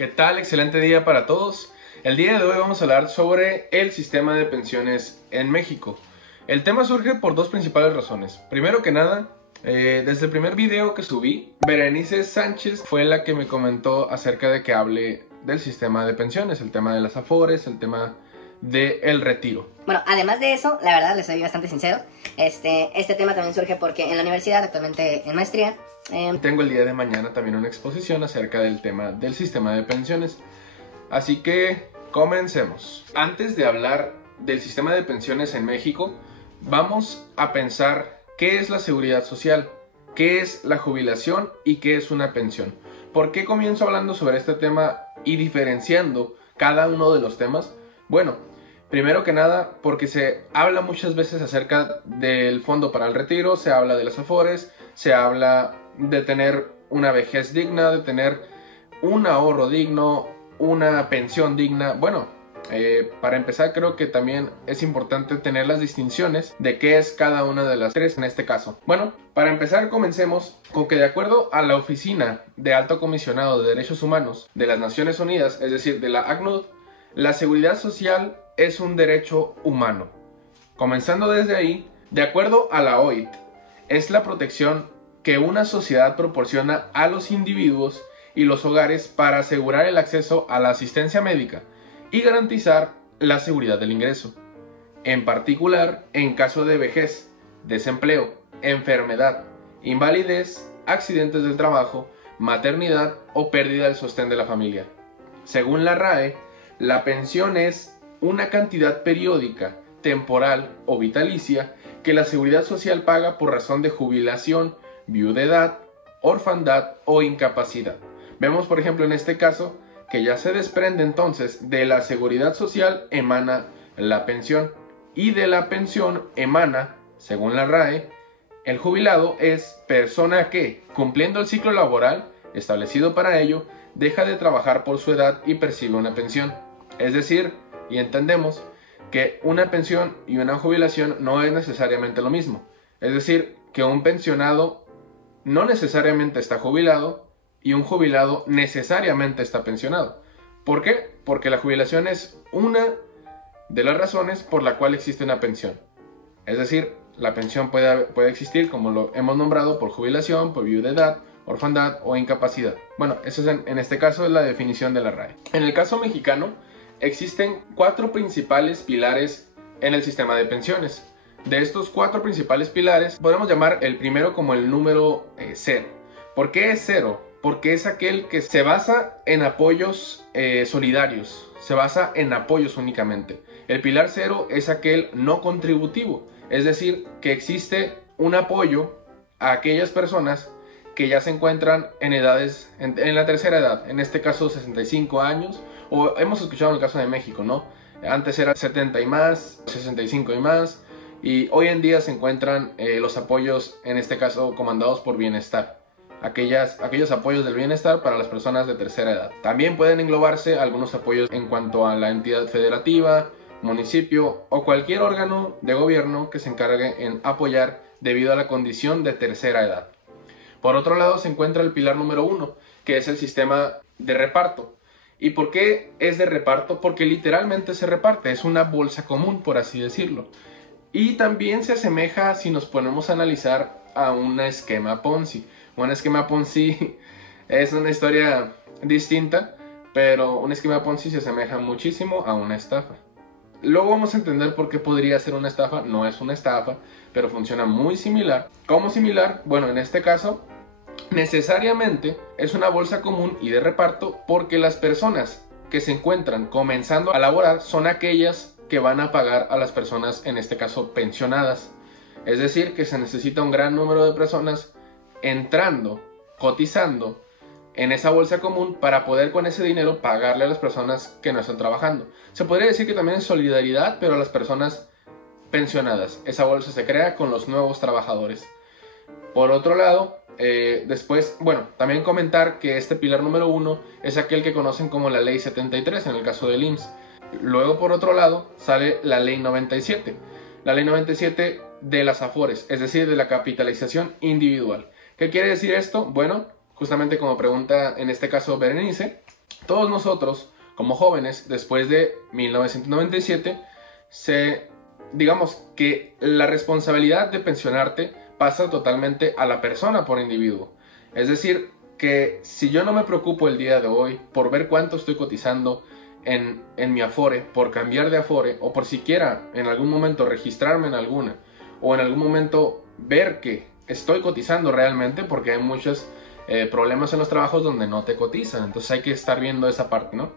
¿Qué tal? Excelente día para todos. El día de hoy vamos a hablar sobre el sistema de pensiones en México. El tema surge por dos principales razones. Primero que nada, desde el primer video que subí, Berenice Sánchez fue la que me comentó acerca de que hable del sistema de pensiones, el tema de las afores, el tema del retiro. Bueno, además de eso, la verdad, les soy bastante sincero, este tema también surge porque en la universidad, actualmente en maestría, tengo el día de mañana también una exposición acerca del tema del sistema de pensiones. Así que comencemos. Antes de hablar del sistema de pensiones en México, vamos a pensar qué es la seguridad social, qué es la jubilación y qué es una pensión. ¿Por qué comienzo hablando sobre este tema y diferenciando cada uno de los temas? Bueno, primero que nada, porque se habla muchas veces acerca del fondo para el retiro, se habla de las afores, se habla de tener una vejez digna, de tener un ahorro digno, una pensión digna. Bueno, para empezar creo que también es importante tener las distinciones de qué es cada una de las tres en este caso. Bueno, para empezar comencemos con que de acuerdo a la Oficina de Alto Comisionado de Derechos Humanos de las Naciones Unidas, es decir, de la ACNUD, la seguridad social es un derecho humano. Comenzando desde ahí, de acuerdo a la OIT, es la protección que una sociedad proporciona a los individuos y los hogares para asegurar el acceso a la asistencia médica y garantizar la seguridad del ingreso, en particular en caso de vejez, desempleo, enfermedad, invalidez, accidentes del trabajo, maternidad o pérdida del sostén de la familia. Según la RAE, la pensión es una cantidad periódica, temporal o vitalicia que la Seguridad Social paga por razón de jubilación, viudedad, orfandad o incapacidad. Vemos, por ejemplo, en este caso, que ya se desprende entonces de la Seguridad Social emana la pensión y de la pensión emana, según la RAE, el jubilado es persona que, cumpliendo el ciclo laboral establecido para ello, deja de trabajar por su edad y percibe una pensión. Es decir, y entendemos que una pensión y una jubilación no es necesariamente lo mismo. Es decir, que un pensionado no necesariamente está jubilado y un jubilado necesariamente está pensionado. ¿Por qué? Porque la jubilación es una de las razones por la cual existe una pensión. Es decir, la pensión puede existir, como lo hemos nombrado, por jubilación, por viudedad, orfandad o incapacidad. Bueno, eso es en este caso es la definición de la RAE. En el caso mexicano, existen 4 principales pilares en el sistema de pensiones. De estos 4 principales pilares, podemos llamar el primero como el número 0. ¿Por qué es 0? Porque es aquel que se basa en apoyos solidarios, se basa en apoyos únicamente. El pilar 0 es aquel no contributivo, es decir, que existe un apoyo a aquellas personas que ya se encuentran en edades, en la tercera edad, en este caso 65 años, o hemos escuchado en el caso de México, ¿no? Antes era 70 y más, 65 y más, y hoy en día se encuentran los apoyos, en este caso comandados por bienestar, aquellos apoyos del bienestar para las personas de tercera edad. También pueden englobarse algunos apoyos en cuanto a la entidad federativa, municipio o cualquier órgano de gobierno que se encargue en apoyar debido a la condición de tercera edad. Por otro lado se encuentra el pilar número 1, que es el sistema de reparto. ¿Y por qué es de reparto? Porque literalmente se reparte, es una bolsa común, por así decirlo. Y también se asemeja, si nos ponemos a analizar, a un esquema Ponzi. Un esquema Ponzi es una historia distinta, pero un esquema Ponzi se asemeja muchísimo a una estafa. Luego vamos a entender por qué podría ser una estafa. No es una estafa, pero funciona muy similar. ¿Cómo similar? Bueno, en este caso, necesariamente es una bolsa común y de reparto porque las personas que se encuentran comenzando a laborar son aquellas que van a pagar a las personas, en este caso pensionadas. Es decir, que se necesita un gran número de personas entrando, cotizando en esa bolsa común para poder con ese dinero pagarle a las personas que no están trabajando. Se podría decir que también es solidaridad, pero a las personas pensionadas. Esa bolsa se crea con los nuevos trabajadores. Por otro lado, después, bueno, también comentar que este pilar número 1 es aquel que conocen como la ley 73 en el caso del IMSS. Luego, por otro lado, sale la ley 97. La ley 97 de las afores, es decir, de la capitalización individual. ¿Qué quiere decir esto? Bueno, justamente como pregunta en este caso Berenice, todos nosotros, como jóvenes, después de 1997, digamos que la responsabilidad de pensionarte pasa totalmente a la persona por individuo. Es decir, que si yo no me preocupo el día de hoy por ver cuánto estoy cotizando en mi Afore, por cambiar de Afore, o por siquiera en algún momento registrarme en alguna, o en algún momento ver que estoy cotizando realmente, porque hay muchos problemas en los trabajos donde no te cotizan, entonces hay que estar viendo esa parte, ¿no?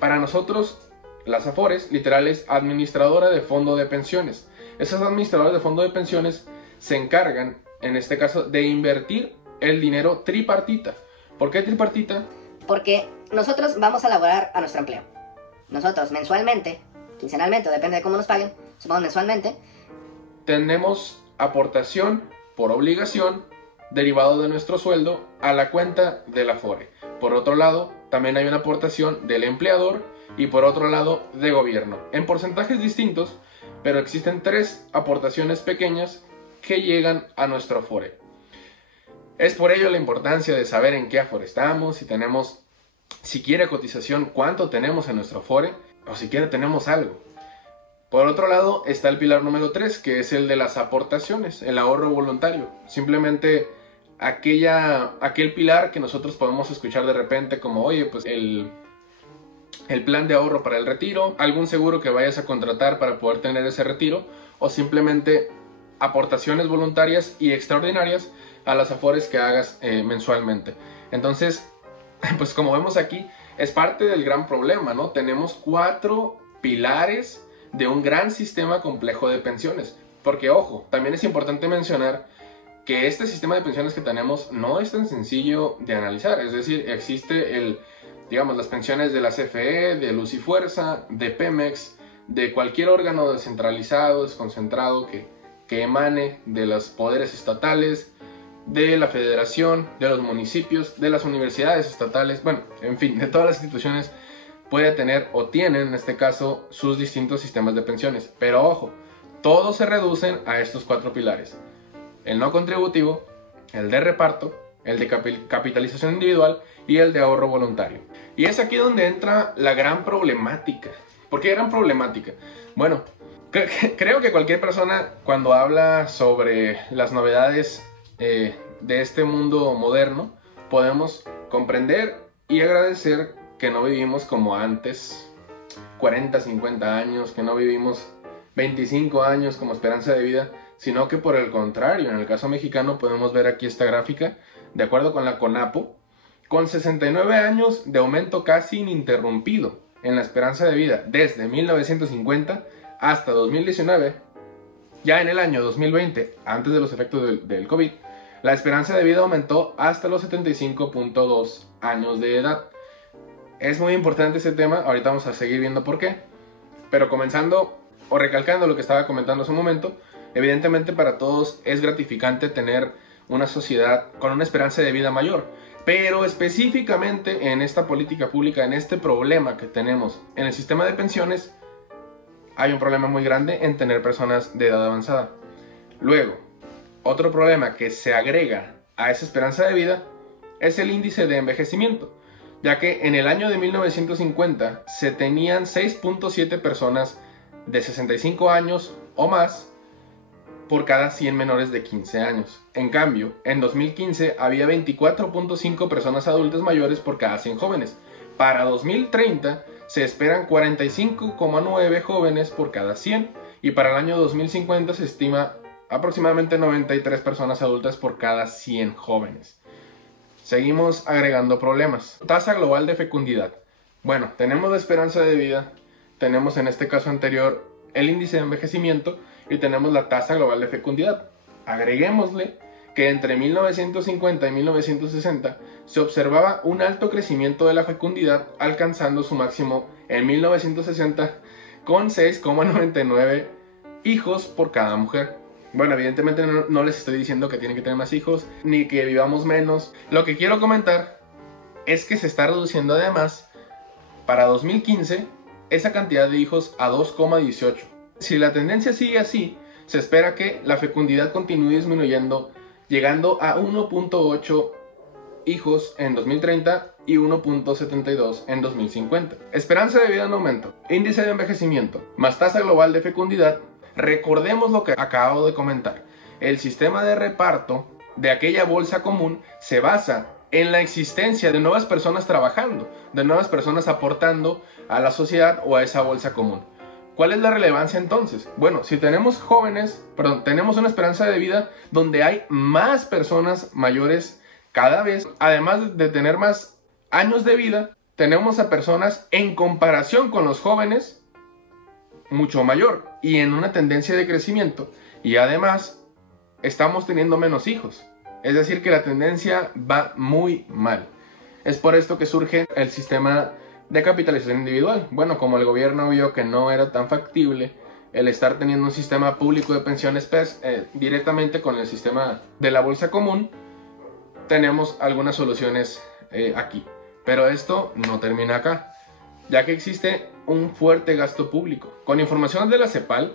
Para nosotros, las Afores, literal, es administradora de fondo de pensiones. Esas administradoras de fondo de pensiones se encargan, en este caso, de invertir el dinero tripartita. ¿Por qué tripartita? Porque nosotros vamos a laborar a nuestro empleo. Nosotros mensualmente, quincenalmente, o depende de cómo nos paguen, supongo mensualmente, tenemos aportación por obligación derivado de nuestro sueldo a la cuenta del Afore. Por otro lado, también hay una aportación del empleador y por otro lado de gobierno, en porcentajes distintos, pero existen 3 aportaciones pequeñas que llegan a nuestro Afore. Es por ello la importancia de saber en qué Afore estamos, si tenemos siquiera cotización, cuánto tenemos en nuestro Afore, o siquiera tenemos algo. Por otro lado está el pilar número 3, que es el de las aportaciones, el ahorro voluntario. Simplemente aquel pilar que nosotros podemos escuchar de repente como, oye, pues el plan de ahorro para el retiro, algún seguro que vayas a contratar para poder tener ese retiro, o simplemente aportaciones voluntarias y extraordinarias a las Afores que hagas mensualmente. Entonces, pues como vemos aquí, es parte del gran problema, ¿no? Tenemos 4 pilares de un gran sistema complejo de pensiones. Porque, ojo, también es importante mencionar que este sistema de pensiones que tenemos no es tan sencillo de analizar. Es decir, existe digamos, las pensiones de la CFE, de Luz y Fuerza, de Pemex, de cualquier órgano descentralizado, desconcentrado que emane de los poderes estatales, de la federación, de los municipios, de las universidades estatales, bueno, en fin, de todas las instituciones puede tener o tienen en este caso sus distintos sistemas de pensiones. Pero ojo, todos se reducen a estos 4 pilares: el no contributivo, el de reparto, el de capitalización individual y el de ahorro voluntario. Y es aquí donde entra la gran problemática. ¿Por qué gran problemática? Bueno, creo que cualquier persona cuando habla sobre las novedades de este mundo moderno, podemos comprender y agradecer que no vivimos como antes, 40, 50 años, que no vivimos 25 años como esperanza de vida, sino que por el contrario, en el caso mexicano podemos ver aquí esta gráfica, de acuerdo con la CONAPO, con 69 años de aumento casi ininterrumpido en la esperanza de vida desde 1950 hasta 2019, ya en el año 2020, antes de los efectos del COVID, la esperanza de vida aumentó hasta los 75.2 años de edad. Es muy importante este tema, ahorita vamos a seguir viendo por qué, pero comenzando o recalcando lo que estaba comentando hace un momento, evidentemente para todos es gratificante tener una sociedad con una esperanza de vida mayor, pero específicamente en esta política pública, en este problema que tenemos en el sistema de pensiones, hay un problema muy grande en tener personas de edad avanzada. Luego, otro problema que se agrega a esa esperanza de vida es el índice de envejecimiento, ya que en el año de 1950 se tenían 6.7 personas de 65 años o más por cada 100 menores de 15 años. En cambio, en 2015 había 24.5 personas adultas mayores por cada 100 jóvenes. Para 2030 se esperan 45,9 jóvenes por cada 100 y para el año 2050 se estima aproximadamente 93 personas adultas por cada 100 jóvenes. Seguimos agregando problemas. Tasa global de fecundidad. Bueno, tenemos la esperanza de vida, tenemos en este caso anterior el índice de envejecimiento y tenemos la tasa global de fecundidad. Agreguémosle que entre 1950 y 1960 se observaba un alto crecimiento de la fecundidad, alcanzando su máximo en 1960 con 6,99 hijos por cada mujer. Bueno, evidentemente no les estoy diciendo que tienen que tener más hijos, ni que vivamos menos. Lo que quiero comentar es que se está reduciendo además, para 2015, esa cantidad de hijos a 2,18. Si la tendencia sigue así, se espera que la fecundidad continúe disminuyendo, llegando a 1,8 hijos en 2030 y 1.72 en 2050. Esperanza de vida en aumento, índice de envejecimiento, más tasa global de fecundidad. Recordemos lo que acabo de comentar. El sistema de reparto de aquella bolsa común se basa en la existencia de nuevas personas trabajando, de nuevas personas aportando a la sociedad o a esa bolsa común. ¿Cuál es la relevancia entonces? Bueno, si tenemos tenemos una esperanza de vida donde hay más personas mayores cada vez, además de tener más años de vida, tenemos a personas en comparación con los jóvenes mucho mayor y en una tendencia de crecimiento, y además estamos teniendo menos hijos. Es decir, que la tendencia va muy mal. Es por esto que surge el sistema de capitalización individual. Bueno, como el gobierno vio que no era tan factible el estar teniendo un sistema público de pensiones directamente con el sistema de la bolsa común, tenemos algunas soluciones aquí. Pero esto no termina acá, ya que existe un fuerte gasto público. Con información de la CEPAL,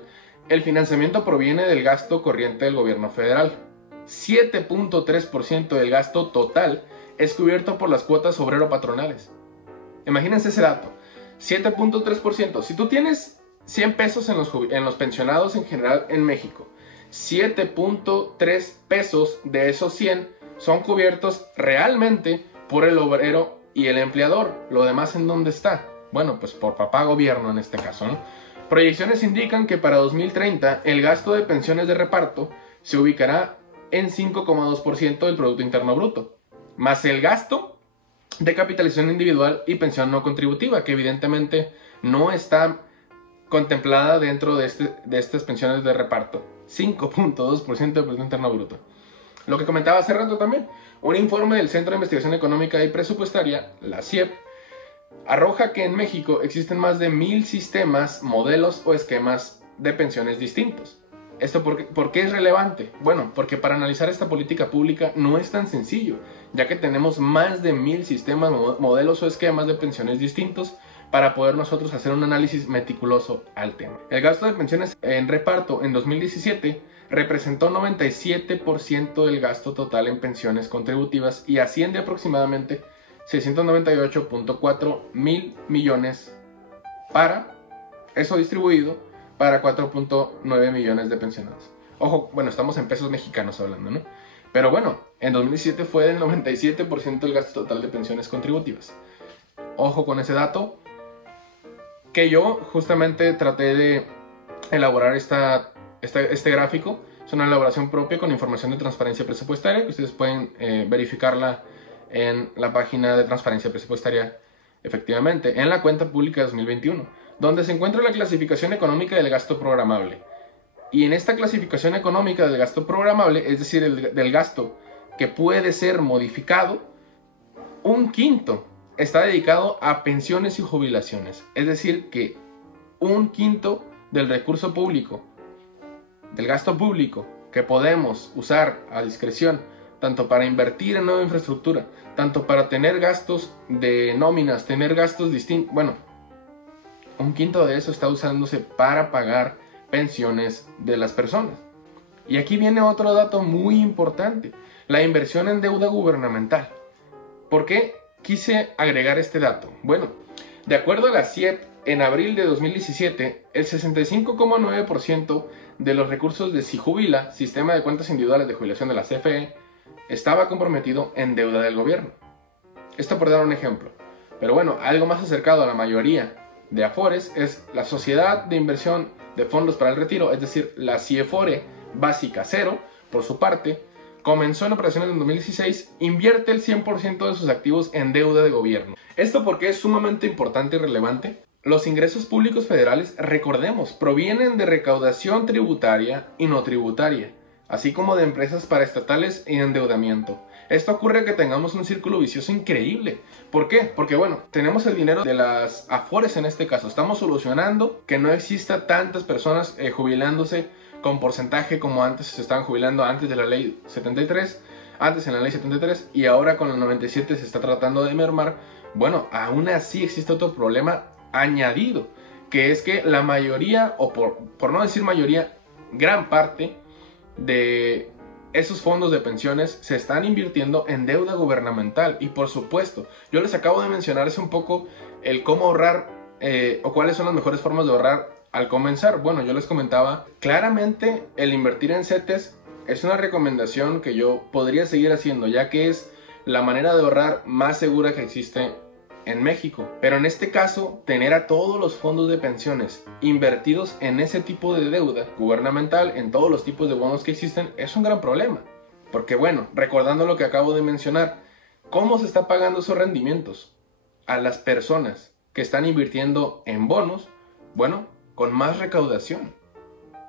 el financiamiento proviene del gasto corriente del gobierno federal. 7.3% del gasto total es cubierto por las cuotas obrero-patronales. Imagínense ese dato, 7.3%. Si tú tienes 100 pesos en los pensionados en general en México, 7.3 pesos de esos 100 son cubiertos realmente por el obrero y el empleador. Lo demás, ¿en dónde está? Bueno, pues por papá gobierno en este caso, ¿no? Proyecciones indican que para 2030 el gasto de pensiones de reparto se ubicará en 5,2% del Producto Interno Bruto, más el gasto de capitalización individual y pensión no contributiva, que evidentemente no está contemplada dentro de estas pensiones de reparto. 5.2% del Producto Interno Bruto. Lo que comentaba hace rato también, un informe del Centro de Investigación Económica y Presupuestaria, la CIEP, arroja que en México existen más de 1000 sistemas, modelos o esquemas de pensiones distintos. ¿Esto por qué es relevante? Bueno, porque para analizar esta política pública no es tan sencillo, ya que tenemos más de 1000 sistemas, modelos o esquemas de pensiones distintos para poder nosotros hacer un análisis meticuloso al tema. El gasto de pensiones en reparto en 2017 representó 97% del gasto total en pensiones contributivas y asciende aproximadamente 698.4 mil millones para, eso distribuido, para 4.9 millones de pensionados. Ojo, bueno, estamos en pesos mexicanos hablando, ¿no? Pero bueno, en 2017 fue del 97% del gasto total de pensiones contributivas. Ojo con ese dato, que yo justamente traté de elaborar este gráfico. Es una elaboración propia con información de transparencia presupuestaria, que ustedes pueden verificarla en la página de transparencia presupuestaria, efectivamente, en la cuenta pública de 2021, donde se encuentra la clasificación económica del gasto programable. Y en esta clasificación económica del gasto programable, es decir, del gasto que puede ser modificado, un quinto está dedicado a pensiones y jubilaciones. Es decir, que un quinto del recurso público, del gasto público, que podemos usar a discreción, tanto para invertir en nueva infraestructura, tanto para tener gastos de nóminas, tener gastos distintos, bueno, un quinto de eso está usándose para pagar pensiones de las personas. Y aquí viene otro dato muy importante, la inversión en deuda gubernamental. ¿Por qué quise agregar este dato? Bueno, de acuerdo a la CIEP, en abril de 2017, el 65,9% de los recursos de SIJUBILA, Sistema de Cuentas Individuales de Jubilación de la CFE, estaba comprometido en deuda del gobierno. Esto por dar un ejemplo. Pero bueno, algo más acercado a la mayoría de Afores es la Sociedad de Inversión de Fondos para el Retiro, es decir, la CIEFORE Básica Cero, por su parte, comenzó en operaciones en 2016, invierte el 100% de sus activos en deuda de gobierno. ¿Esto porque es sumamente importante y relevante? Los ingresos públicos federales, recordemos, provienen de recaudación tributaria y no tributaria, así como de empresas paraestatales y endeudamiento. Esto ocurre que tengamos un círculo vicioso increíble. ¿Por qué? Porque bueno, tenemos el dinero de las Afores en este caso. Estamos solucionando que no exista tantas personas jubilándose con porcentaje como antes se estaban jubilando antes de la ley 73, antes en la ley 73 y ahora con la 97 se está tratando de mermar. Bueno, aún así existe otro problema añadido, que es que la mayoría, o por no decir mayoría, gran parte de esos fondos de pensiones se están invirtiendo en deuda gubernamental. Y por supuesto, yo les acabo de mencionar hace un poco el cómo ahorrar o cuáles son las mejores formas de ahorrar al comenzar. Bueno, yo les comentaba, claramente el invertir en CETES es una recomendación que yo podría seguir haciendo, ya que es la manera de ahorrar más segura que existe en México. Pero en este caso, tener a todos los fondos de pensiones invertidos en ese tipo de deuda gubernamental, en todos los tipos de bonos que existen, es un gran problema. Porque bueno, recordando lo que acabo de mencionar, ¿cómo se está pagando esos rendimientos a las personas que están invirtiendo en bonos? Bueno, con más recaudación,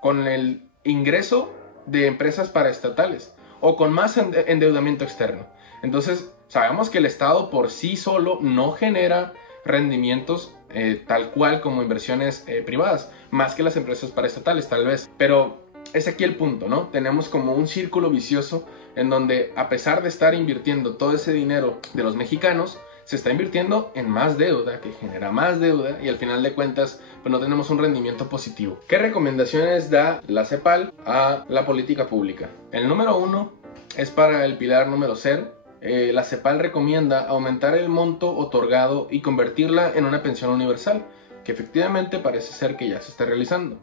con el ingreso de empresas paraestatales o con más endeudamiento externo. Entonces, sabemos que el Estado por sí solo no genera rendimientos tal cual como inversiones privadas, más que las empresas paraestatales tal vez. Pero es aquí el punto, ¿no? Tenemos como un círculo vicioso en donde, a pesar de estar invirtiendo todo ese dinero de los mexicanos, se está invirtiendo en más deuda, que genera más deuda, y al final de cuentas pues no tenemos un rendimiento positivo. ¿Qué recomendaciones da la CEPAL a la política pública? El número 1 es para el pilar número 0. La CEPAL recomienda aumentar el monto otorgado y convertirla en una pensión universal, que efectivamente parece ser que ya se está realizando,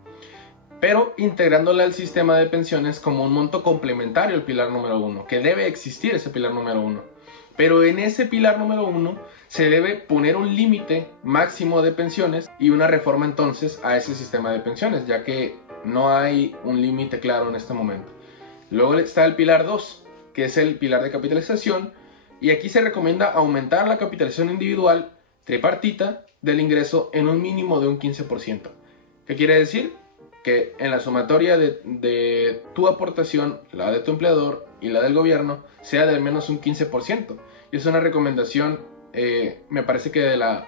pero integrándola al sistema de pensiones como un monto complementario al pilar número 1, que debe existir ese pilar número 1. Pero en ese pilar número 1 se debe poner un límite máximo de pensiones y una reforma entonces a ese sistema de pensiones, ya que no hay un límite claro en este momento. Luego está el pilar 2, que es el pilar de capitalización, y aquí se recomienda aumentar la capitalización individual tripartita del ingreso en un mínimo de un 15%. ¿Qué quiere decir? Que en la sumatoria de tu aportación, la de tu empleador y la del gobierno, sea de al menos un 15%. Y es una recomendación, me parece que de la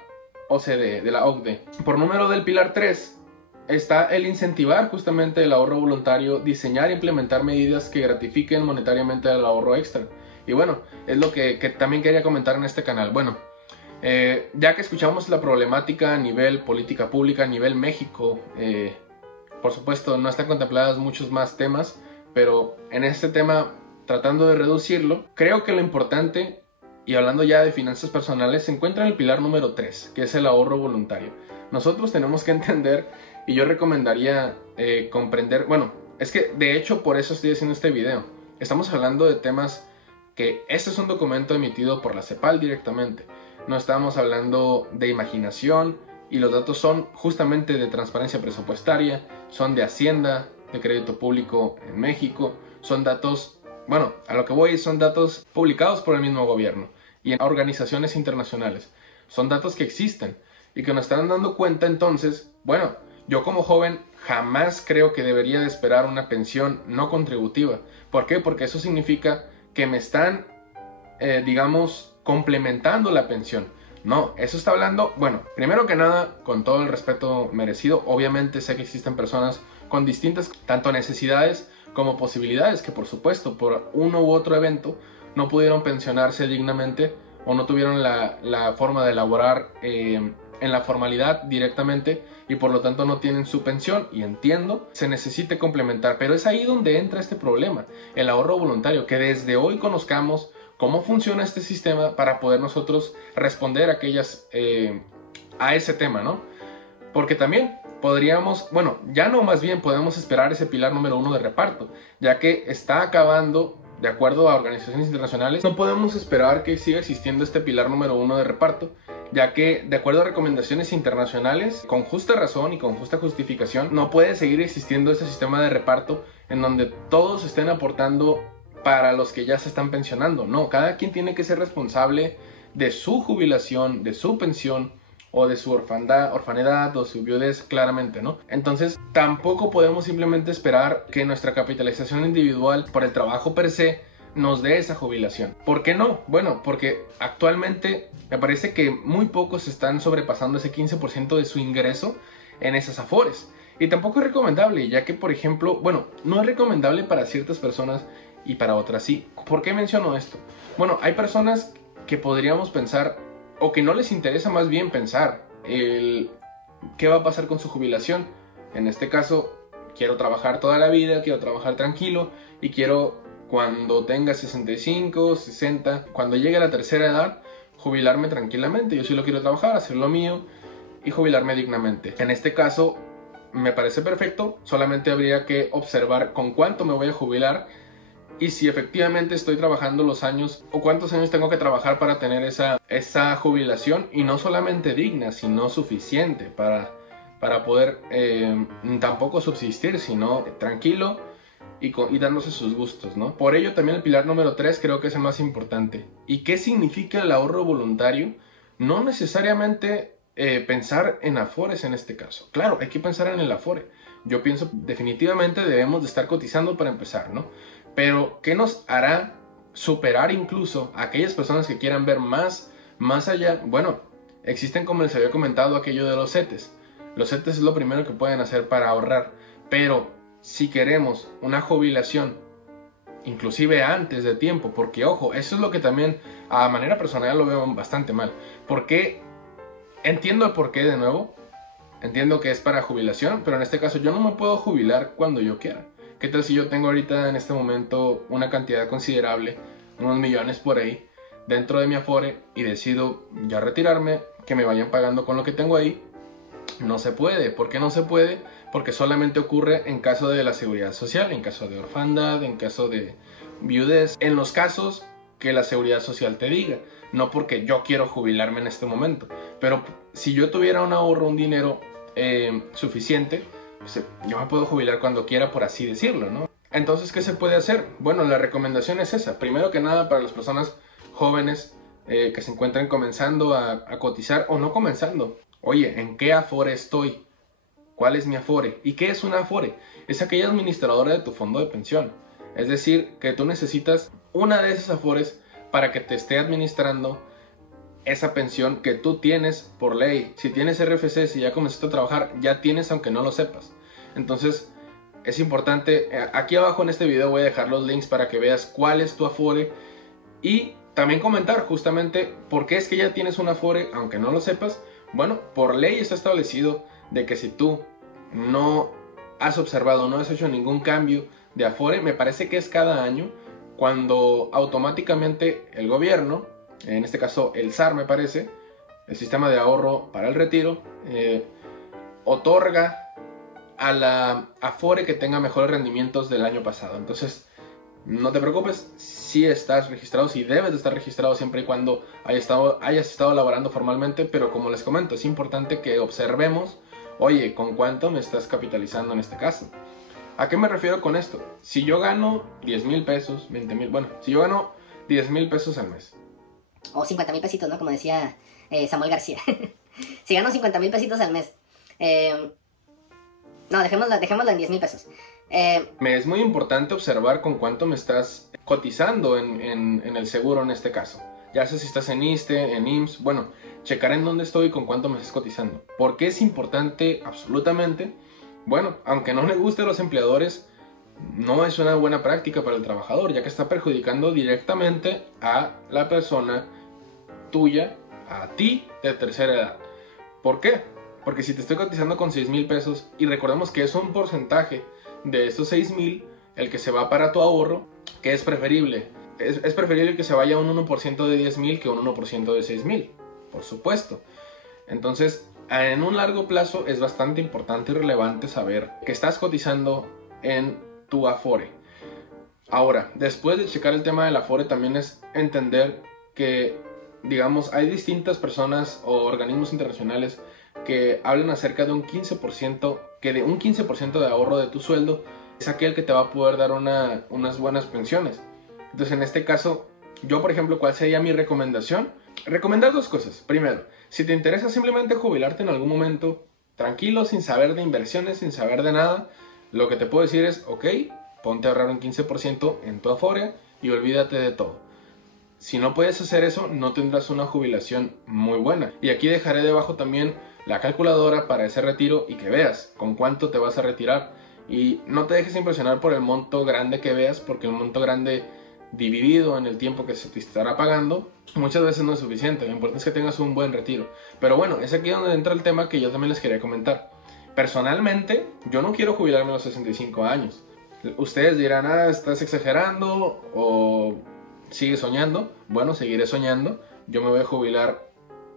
OCDE, de la OCDE. Por número del pilar 3, está el incentivar justamente el ahorro voluntario, diseñar e implementar medidas que gratifiquen monetariamente al ahorro extra. Y bueno, es lo que también quería comentar en este canal. Bueno, ya que escuchamos la problemática a nivel política pública, a nivel México, por supuesto no están contemplados muchos más temas, pero en este tema, tratando de reducirlo, creo que lo importante, y hablando ya de finanzas personales, se encuentra en el pilar número 3, que es el ahorro voluntario. Nosotros tenemos que entender, y yo recomendaría comprender, bueno, es que de hecho por eso estoy haciendo este video. Estamos hablando de temas que este es un documento emitido por la CEPAL directamente. No estamos hablando de imaginación, y los datos son justamente de transparencia presupuestaria, son de Hacienda, de crédito público en México, son datos, bueno, a lo que voy son datos publicados por el mismo gobierno y en organizaciones internacionales. Son datos que existen y que nos están dando cuenta entonces, bueno, yo como joven jamás creo que debería de esperar una pensión no contributiva. ¿Por qué? Porque eso significa que me están, digamos, complementando la pensión. No, eso está hablando, bueno, primero que nada, con todo el respeto merecido, obviamente sé que existen personas con distintas tanto necesidades como posibilidades que por supuesto por uno u otro evento no pudieron pensionarse dignamente o no tuvieron la forma de laborar en la formalidad directamente y por lo tanto no tienen su pensión, y entiendo, se necesite complementar, pero es ahí donde entra este problema, el ahorro voluntario, que desde hoy conozcamos cómo funciona este sistema para poder nosotros responder a ese tema, ¿no? Porque también podríamos, bueno, ya no, más bien podemos esperar ese pilar número 1 de reparto, ya que está acabando, de acuerdo a organizaciones internacionales, no podemos esperar que siga existiendo este pilar número 1 de reparto, ya que, de acuerdo a recomendaciones internacionales, con justa razón y con justa justificación, no puede seguir existiendo este sistema de reparto en donde todos estén aportando para los que ya se están pensionando. No, cada quien tiene que ser responsable de su jubilación, de su pensión o de su orfanedad o su viudez, claramente, ¿no? Entonces tampoco podemos simplemente esperar que nuestra capitalización individual por el trabajo per se nos dé esa jubilación. ¿Por qué no? Bueno, porque actualmente me parece que muy pocos están sobrepasando ese 15% de su ingreso en esas afores. Y tampoco es recomendable, ya que, por ejemplo, bueno, no es recomendable para ciertas personas y para otras sí. ¿Por qué menciono esto? Bueno, hay personas que podríamos pensar, o que no les interesa más bien pensar, qué va a pasar con su jubilación. En este caso, quiero trabajar toda la vida, quiero trabajar tranquilo y quiero cuando tenga 65, 60, cuando llegue a la tercera edad, jubilarme tranquilamente. Yo sí lo quiero trabajar, hacer lo mío y jubilarme dignamente. En este caso me parece perfecto, solamente habría que observar con cuánto me voy a jubilar y si efectivamente estoy trabajando los años o cuántos años tengo que trabajar para tener esa jubilación, y no solamente digna, sino suficiente para poder tampoco subsistir, sino tranquilo y dándose sus gustos, ¿no? Por ello también el pilar número 3 creo que es el más importante. ¿Y qué significa el ahorro voluntario? No necesariamente pensar en afores en este caso. Claro, hay que pensar en el afore. Yo pienso definitivamente debemos de estar cotizando para empezar, ¿no? Pero ¿qué nos hará superar incluso a aquellas personas que quieran ver más allá? Bueno, existen, como les había comentado, aquello de los CETES. Los CETES es lo primero que pueden hacer para ahorrar, pero si queremos una jubilación inclusive antes de tiempo, porque ojo, eso es lo que también a manera personal lo veo bastante mal, porque entiendo el porqué de nuevo, entiendo que es para jubilación, pero en este caso yo no me puedo jubilar cuando yo quiera. ¿Qué tal si yo tengo ahorita en este momento una cantidad considerable, unos millones por ahí, dentro de mi afore y decido ya retirarme, que me vayan pagando con lo que tengo ahí? No se puede. ¿Por qué no se puede? Porque solamente ocurre en caso de la seguridad social, en caso de orfandad, en caso de viudez, en los casos que la seguridad social te diga, no porque yo quiero jubilarme en este momento. Pero si yo tuviera un ahorro, un dinero suficiente, pues, yo me puedo jubilar cuando quiera, por así decirlo, ¿no? Entonces, ¿qué se puede hacer? Bueno, la recomendación es esa. Primero que nada, para las personas jóvenes que se encuentran comenzando a cotizar o no comenzando. Oye, ¿en qué afore estoy? ¿Cuál es mi afore? ¿Y qué es un afore? Es aquella administradora de tu fondo de pensión. Es decir, que tú necesitas una de esas afores para que te esté administrando esa pensión que tú tienes por ley. Si tienes RFC, si ya comenzaste a trabajar, ya tienes aunque no lo sepas. Entonces, es importante. Aquí abajo en este video voy a dejar los links para que veas cuál es tu afore y también comentar justamente por qué es que ya tienes un afore aunque no lo sepas. Bueno, por ley está establecido de que si tú no has observado, no has hecho ningún cambio de afore, me parece que es cada año, cuando automáticamente el gobierno, en este caso el SAR me parece, el Sistema de Ahorro para el Retiro, otorga a la afore que tenga mejores rendimientos del año pasado. Entonces, no te preocupes, si estás registrado, si debes de estar registrado siempre y cuando hayas estado laborando formalmente, pero como les comento, es importante que observemos, oye, ¿con cuánto me estás capitalizando en este caso? ¿A qué me refiero con esto? Si yo gano 10,000 pesos, 20,000, bueno, si yo gano 10,000 pesos al mes. O 50,000 pesitos, ¿no? Como decía Samuel García. Si gano 50,000 pesitos al mes. No, dejémoslo en 10,000 pesos. Me es muy importante observar con cuánto me estás cotizando en el seguro en este caso. Ya sé si estás en ISSSTE, en IMSS, bueno, checar en dónde estoy y con cuánto me estás cotizando. ¿Por qué es importante? Absolutamente. Bueno, aunque no le guste a los empleadores, no es una buena práctica para el trabajador, ya que está perjudicando directamente a la persona tuya, a ti de tercera edad. ¿Por qué? Porque si te estoy cotizando con 6,000 pesos, y recordemos que es un porcentaje de estos 6,000 el que se va para tu ahorro, que es preferible. Es preferible que se vaya un 1% de 10,000 que un 1% de 6,000, por supuesto. Entonces, en un largo plazo es bastante importante y relevante saber que estás cotizando en tu afore. Ahora, después de checar el tema del afore, también es entender que, digamos, hay distintas personas o organismos internacionales que hablan acerca de un 15%, que de un 15% de ahorro de tu sueldo es aquel que te va a poder dar unas buenas pensiones. Entonces, en este caso, yo, por ejemplo, ¿cuál sería mi recomendación? Recomendar dos cosas. Primero, si te interesa simplemente jubilarte en algún momento, tranquilo, sin saber de inversiones, sin saber de nada, lo que te puedo decir es, ok, ponte a ahorrar un 15% en tu afore y olvídate de todo. Si no puedes hacer eso, no tendrás una jubilación muy buena. Y aquí dejaré debajo también la calculadora para ese retiro y que veas con cuánto te vas a retirar. Y no te dejes impresionar por el monto grande que veas, porque el monto grande dividido en el tiempo que se te estará pagando muchas veces no es suficiente. Lo importante es que tengas un buen retiro. Pero bueno, es aquí donde entra el tema que yo también les quería comentar. Personalmente, yo no quiero jubilarme a los 65 años. Ustedes dirán, estás exagerando o sigues soñando. Bueno, seguiré soñando. Yo me voy a jubilar,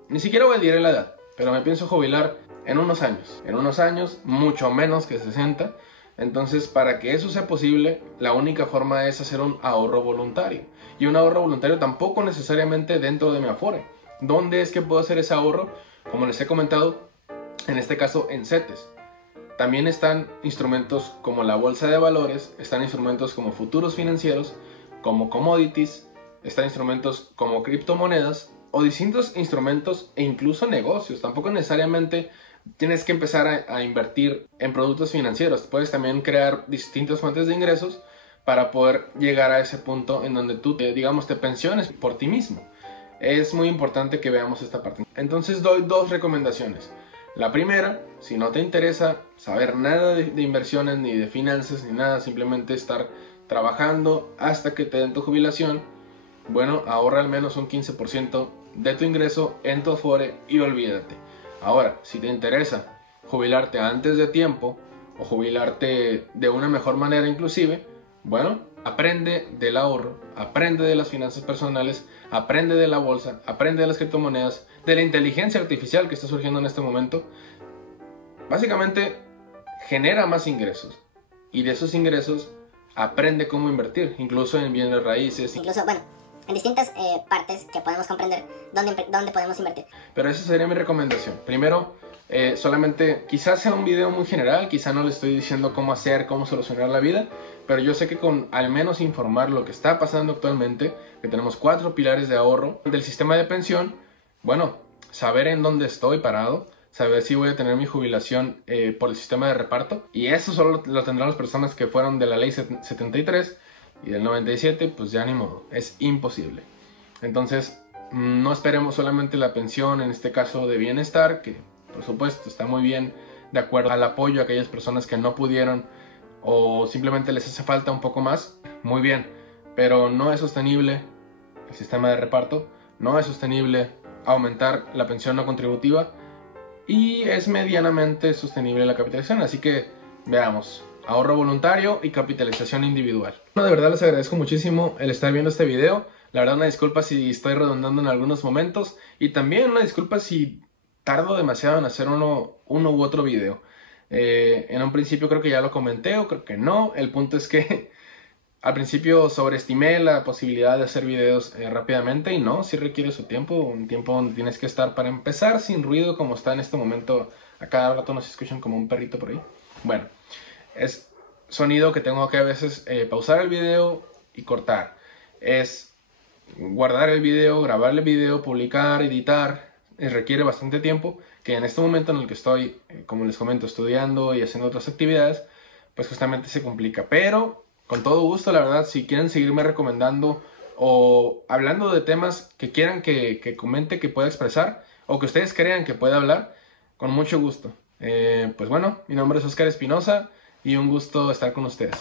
ni siquiera voy a decir la edad, pero me pienso jubilar en unos años. En unos años, mucho menos que 60. Entonces, para que eso sea posible, la única forma es hacer un ahorro voluntario. Y un ahorro voluntario tampoco necesariamente dentro de mi Afore. ¿Dónde es que puedo hacer ese ahorro? Como les he comentado, en este caso en CETES. También están instrumentos como la bolsa de valores, están instrumentos como futuros financieros, como commodities, están instrumentos como criptomonedas o distintos instrumentos e incluso negocios. Tampoco necesariamente tienes que empezar a invertir en productos financieros. Puedes también crear distintas fuentes de ingresos para poder llegar a ese punto en donde tú, digamos, te pensiones por ti mismo. Es muy importante que veamos esta parte. Entonces doy dos recomendaciones. La primera, si no te interesa saber nada de inversiones, ni de finanzas, ni nada, simplemente estar trabajando hasta que te den tu jubilación, bueno, ahorra al menos un 15% de tu ingreso en tu Afore y olvídate. Ahora, si te interesa jubilarte antes de tiempo o jubilarte de una mejor manera inclusive, bueno, aprende del ahorro, aprende de las finanzas personales, aprende de la bolsa, aprende de las criptomonedas, de la inteligencia artificial que está surgiendo en este momento. Básicamente, genera más ingresos y de esos ingresos aprende cómo invertir, incluso en bienes raíces. Incluso, bueno, en distintas partes que podemos comprender dónde podemos invertir. Pero esa sería mi recomendación. Primero, solamente quizás sea un video muy general, quizás no le estoy diciendo cómo hacer, cómo solucionar la vida, pero yo sé que con al menos informar lo que está pasando actualmente, que tenemos 4 pilares de ahorro del sistema de pensión, bueno, saber en dónde estoy parado, saber si voy a tener mi jubilación por el sistema de reparto, y eso solo lo tendrán las personas que fueron de la ley 73 y del 97, pues ya ni modo, es imposible. Entonces, no esperemos solamente la pensión, en este caso de bienestar, que por supuesto está muy bien de acuerdo al apoyo a aquellas personas que no pudieron o simplemente les hace falta un poco más, muy bien, pero no es sostenible el sistema de reparto, no es sostenible aumentar la pensión no contributiva y es medianamente sostenible la capitalización, así que veamos. Ahorro voluntario y capitalización individual. De verdad les agradezco muchísimo el estar viendo este video. La verdad, una disculpa si estoy redundando en algunos momentos. Y también una disculpa si tardo demasiado en hacer uno u otro video. En un principio creo que ya lo comenté o creo que no. El punto es que al principio sobreestimé la posibilidad de hacer videos rápidamente. Y no, sí requiere su tiempo. Un tiempo donde tienes que estar para empezar sin ruido como está en este momento. A cada rato nos escuchan como un perrito por ahí. Bueno. Es sonido que tengo que a veces pausar el video y cortar. Es guardar el video, grabar el video, publicar, editar. Requiere bastante tiempo que en este momento en el que estoy, como les comento, estudiando y haciendo otras actividades, pues justamente se complica. Pero con todo gusto, la verdad, si quieren seguirme recomendando o hablando de temas que quieran que comente, que pueda expresar o que ustedes crean que pueda hablar, con mucho gusto. Pues bueno, mi nombre es Oscar Espinosa. Y un gusto estar con ustedes.